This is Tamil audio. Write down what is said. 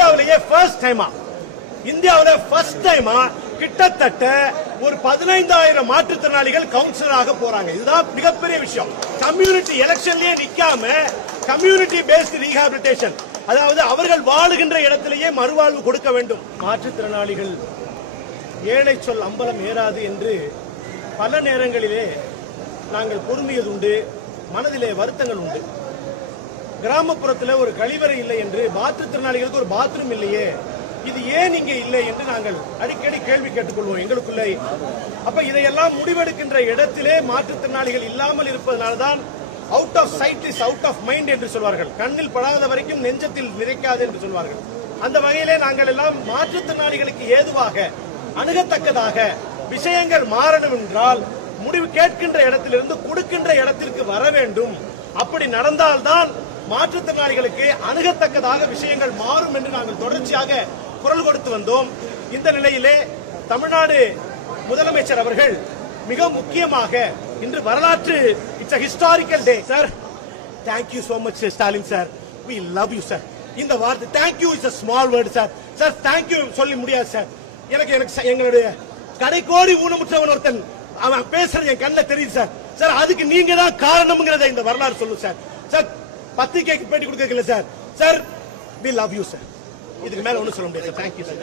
இந்தியாவிலேயே ஃபர்ஸ்ட் டைமா கிட்டத்தட்ட ஒரு 15,000 மாற்றுத்திறனாளிகள் கவுன்சிலராக போறாங்க. இதுதான் மிகப்பெரிய விஷயம். கம்யூனிட்டி எலெக்ஷன்லயே நிக்காம கம்யூனிட்டி பேஸ்ட் ரீஹாபிலிட்டேஷன், அதாவது அவர்கள் வாழுகின்ற இடத்திலேயே மறுவாழ்வு கொடுக்க வேண்டும். மாற்றுத்திறனாளிகள் ஏழை சொல் அம்பலம் ஏறாது என்று பல நேரங்களிலே நாங்கள் பொருந்தியது உண்டு, மனதிலே வருத்தங்கள் உண்டு. கிராமப்புறத்தில் ஒரு கழிவறை இல்லை என்று, மாற்றுத்திறனாளிகளுக்கு ஒரு பாத்ரூம் இல்லையே, இது ஏன் இங்கே இல்லை என்று நாங்கள் அடிக்கடி கேள்வி கேட்டுக்கொள்வோம் எங்களுக்குள்ளே. அப்ப இதையெல்லாம் முடிவெடுக்கின்ற இடத்திலே மாற்றுத்திறனாளிகள் இல்லாமல் இருப்பதனால்தான் out of sight is out of mind என்று சொல்வார்கள். கண்ணில் படாத வரைக்கும் நெஞ்சத்தில் நிறைக்காது என்று சொல்வார்கள். அந்த வகையிலே நாங்கள் எல்லாம் மாற்றுத்திறனாளிகளுக்கு ஏதுவாக அணுகத்தக்கதாக விஷயங்கள் மாறணும் என்றால் முடிவு கேட்கின்ற இடத்திலிருந்து கொடுக்கின்ற இடத்திற்கு வர வேண்டும். அப்படி நடந்தால்தான் மாற்றுத்திறனாளிகளுக்கு அணுகத்தக்கதாக விஷயங்கள் மாறும் என்று நாங்கள் தொடர்ச்சியாக குரல் கொடுத்து வந்தோம். இந்த நிலையிலே தமிழ்நாடு முதலமைச்சர் அவர்கள் மிக முக்கியமாக இன்று வரலாற்று, it's a historical day. Sir, thank you so much Stalin sir, we love you sir. இந்த வார்த்தை thank you is a small word sir. Sir thank you சொல்லி முடியாது சார். எனக்கு எங்களுடைய கடைக்கோடி ஊனமுற்றவன் ஒருத்தன் அவன் பேசுறது என் கண்ணில் தெரியுது சார். சார் அதுக்கு நீங்க தான் காரணம்ங்கிறத இந்த வரலாறு சொல்லும் சார். சார் பத்திரிகைக்கு பேட்டி கொடுக்கல sir. Sir we love you sir. இதுக்கு மேல ஒன்றும் சொல்ல முடியாது. Thank you sir.